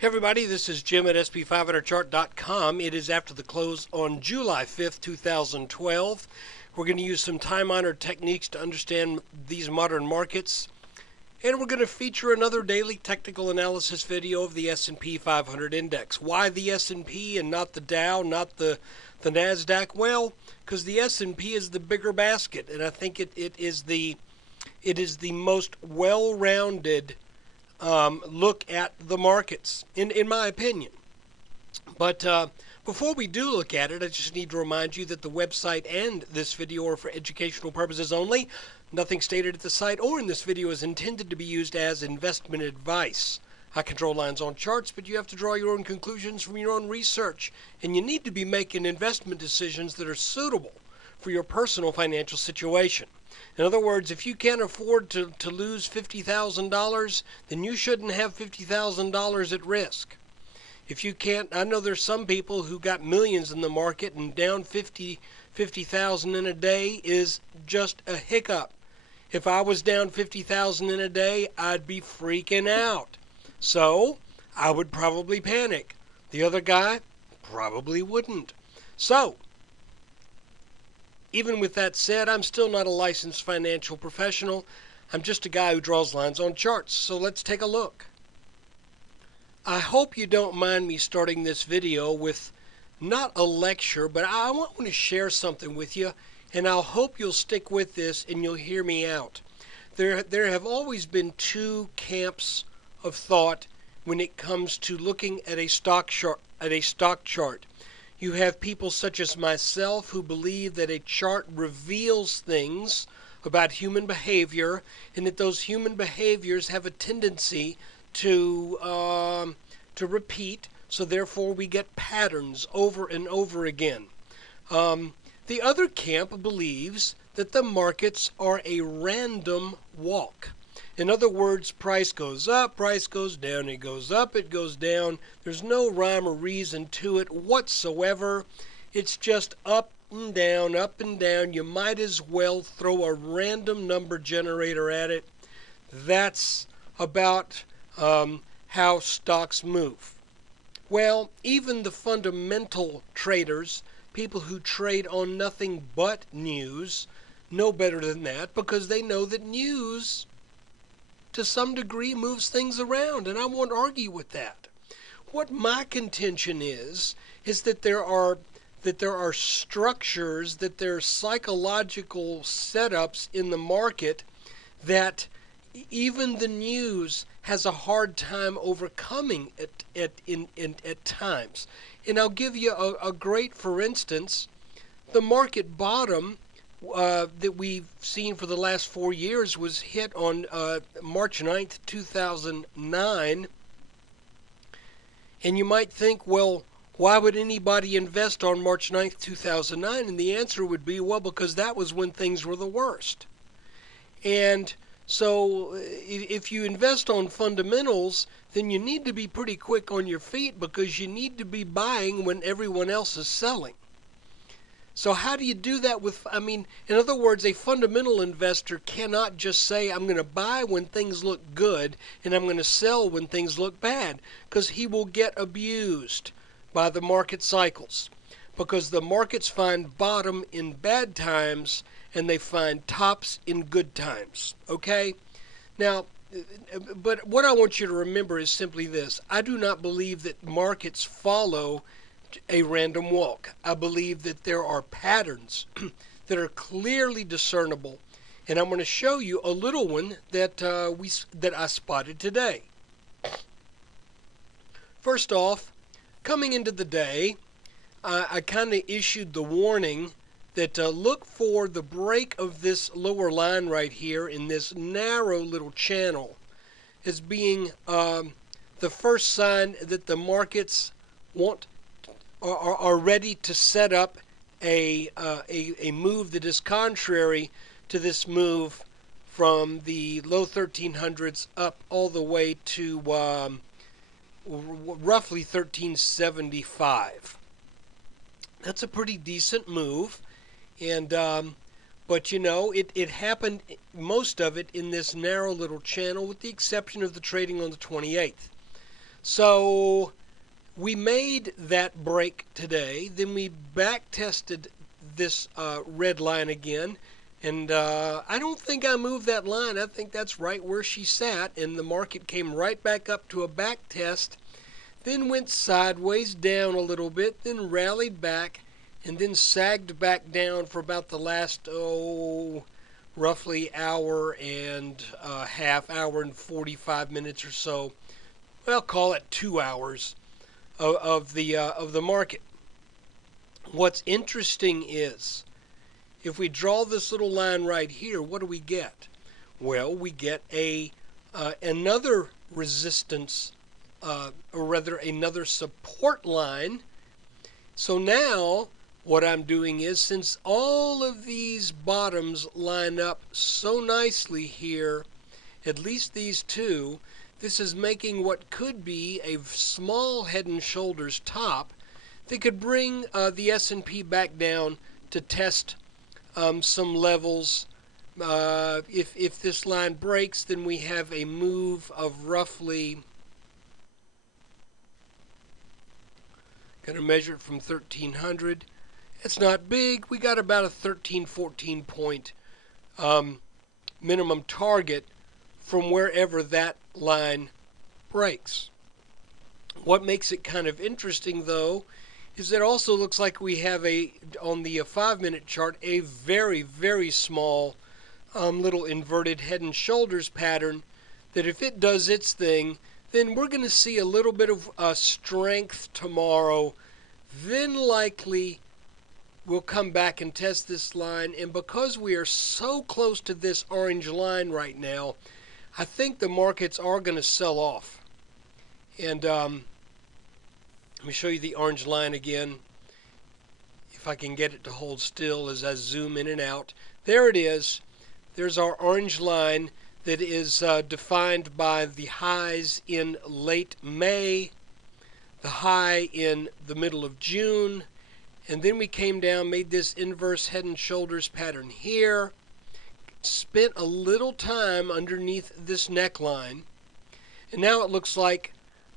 Hey everybody, this is Jim at SP500chart.com. It is after the close on July 5th, 2012. We're going to use some time-honored techniques to understand these modern markets. And we're going to feature another daily technical analysis video of the S&P 500 index. Why the S&P and not the Dow, not the NASDAQ? Well, because the S&P is the bigger basket, and I think it is the most well-rounded look at the markets, in my opinion. But before we do look at it, I just need to remind you that the website and this video are for educational purposes only. Nothing stated at the site or in this video is intended to be used as investment advice. I control lines on charts, but you have to draw your own conclusions from your own research, and you need to be making investment decisions that are suitable for your personal financial situation. In other words, if you can't afford to lose $50,000, then you shouldn't have $50,000 at risk. If you can't, I know there's some people who got millions in the market and down 50,000 in a day is just a hiccup. If I was down 50,000 in a day, I'd be freaking out. So, I would probably panic. The other guy probably wouldn't. So, even with that said, I'm still not a licensed financial professional. I'm just a guy who draws lines on charts. So let's take a look. I hope you don't mind me starting this video with not a lecture, but I want to share something with you, and I'll hope you'll stick with this and you'll hear me out. There have always been two camps of thought when it comes to looking at a stock chart. You have people such as myself who believe that a chart reveals things about human behavior and that those human behaviors have a tendency to repeat, so therefore we get patterns over and over again. The other camp believes that the markets are a random walk. In other words, price goes up, price goes down, it goes up, it goes down. There's no rhyme or reason to it whatsoever. It's just up and down, up and down. You might as well throw a random number generator at it. That's about how stocks move. Well, even the fundamental traders, people who trade on nothing but news, know better than that because they know that news to some degree moves things around, and I won't argue with that. What my contention is that there are structures, that there are psychological setups in the market that even the news has a hard time overcoming at times. And I'll give you a great, for instance, the market bottom that we've seen for the last 4 years was hit on March 9th, 2009. And you might think, well, why would anybody invest on March 9th, 2009? And the answer would be, well, because that was when things were the worst. And so if you invest on fundamentals, then you need to be pretty quick on your feet because you need to be buying when everyone else is selling. So how do you do that with, in other words, a fundamental investor cannot just say, I'm going to buy when things look good and I'm going to sell when things look bad, because he will get abused by the market cycles, because the markets find bottom in bad times and they find tops in good times. Okay? Now, but what I want you to remember is simply this. I do not believe that markets follow a random walk. I believe that there are patterns that are clearly discernible, and I'm going to show you a little one that I spotted today. First off, coming into the day, I kind of issued the warning that look for the break of this lower line right here in this narrow little channel as being the first sign that the markets are ready to set up a move that is contrary to this move from the low 1300s up all the way to roughly 1375. That's a pretty decent move, and but you know, it happened, most of it in this narrow little channel, with the exception of the trading on the 28th. So we made that break today. Then we back tested this red line again. And I don't think I moved that line. I think that's right where she sat. And the market came right back up to a back test. Then went sideways down a little bit. Then rallied back. And then sagged back down for about the last, roughly hour and a half, hour and 45 minutes or so. Well, call it 2 hours of the market. What's interesting is, if we draw this little line right here, what do we get? Well, we get another resistance, or rather another support line. So now what I'm doing is, since all of these bottoms line up so nicely here, at least these two, this is making what could be a small head and shoulders top that could bring the S&P back down to test some levels. If this line breaks, then we have a move of roughly, going to measure it from 1300. It's not big. We got about a 13, 14 point minimum target from wherever that line breaks. What makes it kind of interesting, though, is it also looks like we have on the 5-minute chart, a very, very small little inverted head and shoulders pattern that if it does its thing, then we're going to see a little bit of strength tomorrow. Then likely we'll come back and test this line. And because we are so close to this orange line right now, I think the markets are going to sell off. And let me show you the orange line again, if I can get it to hold still as I zoom in and out. There it is. There's our orange line that is defined by the highs in late May, the high in the middle of June, and then we came down, made this inverse head and shoulders pattern here, spent a little time underneath this neckline, and now it looks like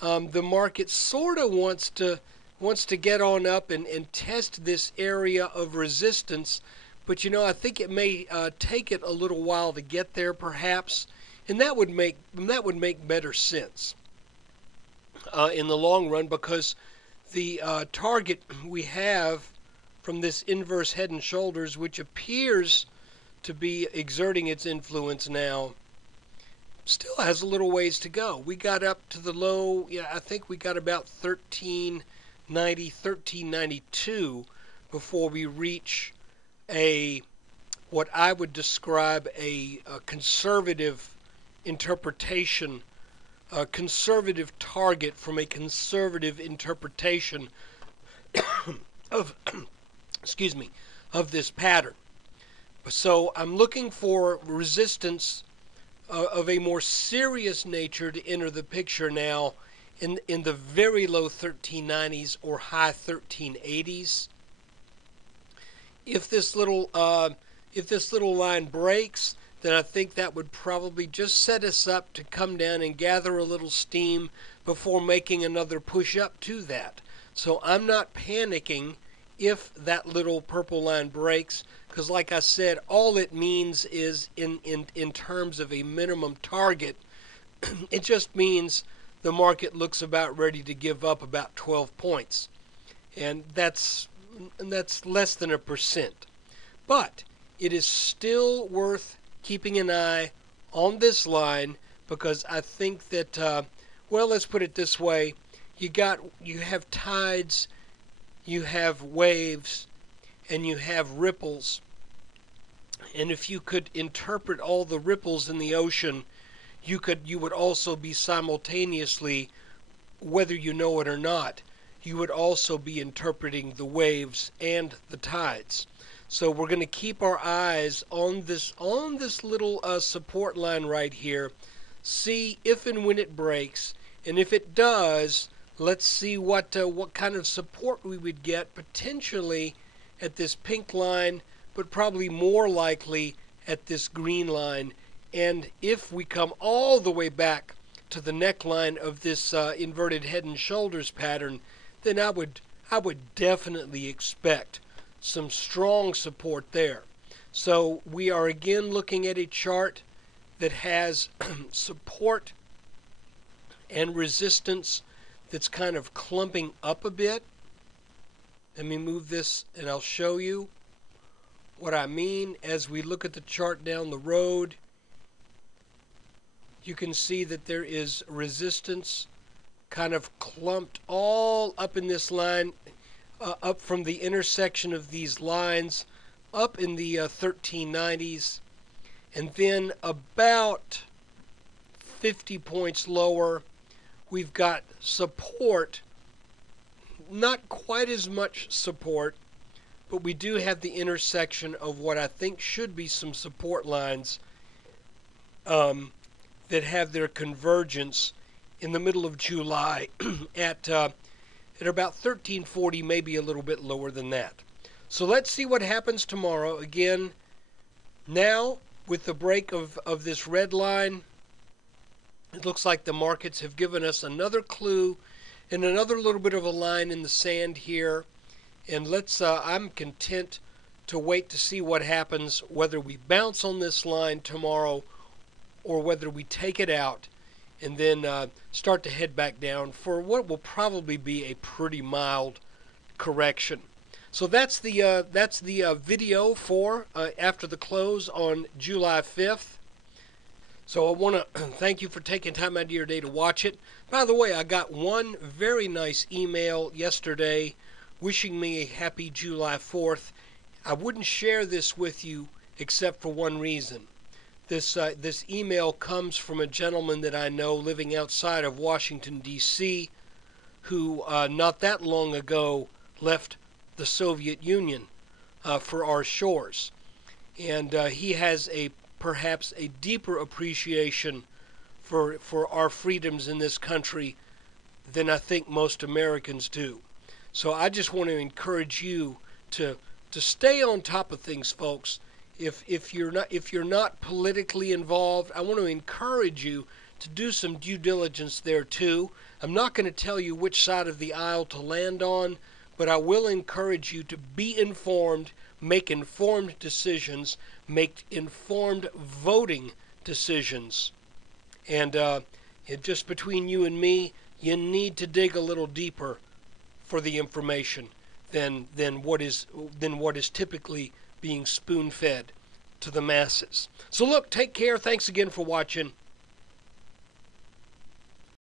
the market sort of wants to get on up and test this area of resistance, but I think it may take it a little while to get there, perhaps, and that would make better sense in the long run, because the target we have from this inverse head and shoulders, which appears to be exerting its influence now, still has a little ways to go. We got up to the low, I think we got about 1390, 1392 before we reach what I would describe a conservative interpretation, a conservative target from a conservative interpretation of of this pattern. So I'm looking for resistance of a more serious nature to enter the picture now in the very low 1390s or high 1380s. If this little line breaks, then I think that would probably just set us up to come down and gather a little steam before making another push up to that. So I'm not panicking if that little purple line breaks, because like I said, all it means is in terms of a minimum target, it just means the market looks about ready to give up about 12 points. And that's less than 1%. But it is still worth keeping an eye on this line, because I think that, well, let's put it this way. You have tides, you have waves, and you have ripples. And if you could interpret all the ripples in the ocean, you would also be simultaneously, whether you know it or not, you would also be interpreting the waves and the tides. So we're going to keep our eyes on this little support line right here, see if and when it breaks, and if it does, let's see what kind of support we would get, potentially at this pink line, but probably more likely at this green line. And if we come all the way back to the neckline of this inverted head and shoulders pattern, then I would definitely expect some strong support there. So we are again looking at a chart that has support and resistance that's kind of clumping up a bit. Let me move this and I'll show you what I mean. As we look at the chart down the road, you can see that there is resistance kind of clumped all up in this line, up from the intersection of these lines, up in the 1390s, and then about 50 points lower, we've got support. Not quite as much support, but we do have the intersection of what I think should be some support lines that have their convergence in the middle of July at about 1340, maybe a little bit lower than that. So let's see what happens tomorrow. Again, now with the break of this red line, it looks like the markets have given us another clue and another little bit of a line in the sand here. And I'm content to wait to see what happens, whether we bounce on this line tomorrow or whether we take it out and then start to head back down for what will probably be a pretty mild correction. So that's the video for after the close on July 5th. So I want to thank you for taking time out of your day to watch it. By the way, I got one very nice email yesterday wishing me a happy July 4th. I wouldn't share this with you except for one reason. This email comes from a gentleman that I know living outside of Washington, D.C., who not that long ago left the Soviet Union for our shores. And he has perhaps a deeper appreciation for our freedoms in this country than I think most Americans do. So I just want to encourage you to stay on top of things, folks. If you're not politically involved, I want to encourage you to do some due diligence there too. I'm not going to tell you which side of the aisle to land on, but I will encourage you to be informed, make informed decisions, make informed voting decisions. And just between you and me, you need to dig a little deeper for the information than what is typically being spoon-fed to the masses. So look, take care. Thanks again for watching.